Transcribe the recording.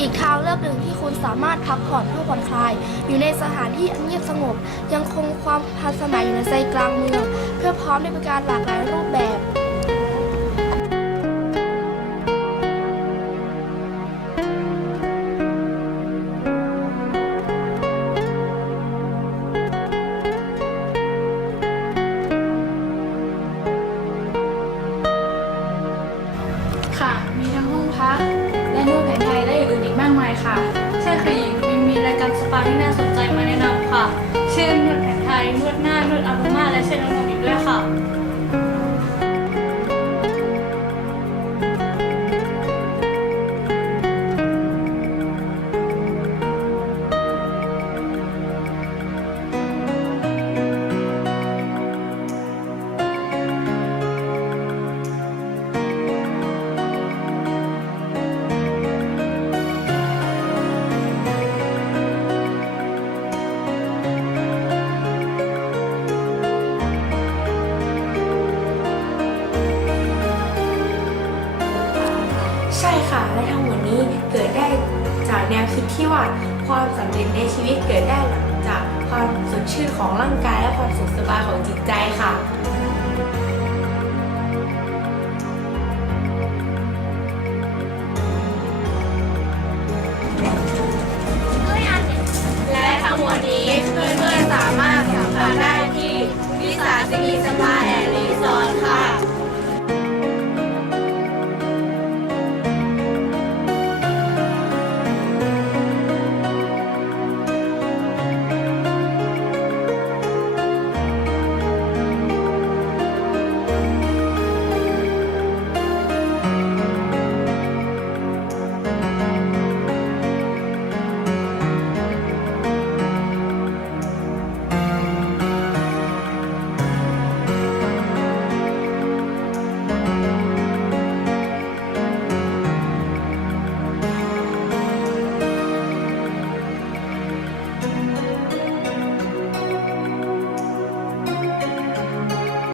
อีกทางเลือกหนึ่งที่คุณสามารถพักผ่อนเพื่อผ่อนคลาย อยู่ในสถานที่เงียบสงบ ยังคงความทันสมัยอยู่ในใจกลางเมือง เพื่อพร้อมในบริการหลากหลายรูปแบบ ค่ะหญิงยังมีรายการสปาที่น่าสน ใช่ค่ะ และทั้งหมดนี้เกิดได้จากแนวคิดที่ว่าความสำเร็จในชีวิตเกิดได้หลังจากความสดชื่นของร่างกายและความสุขสบายของจิตใจค่ะและทั้งหมดนี้เพื่อนๆสามารถสัมผัสได้ที่วิสาสินีส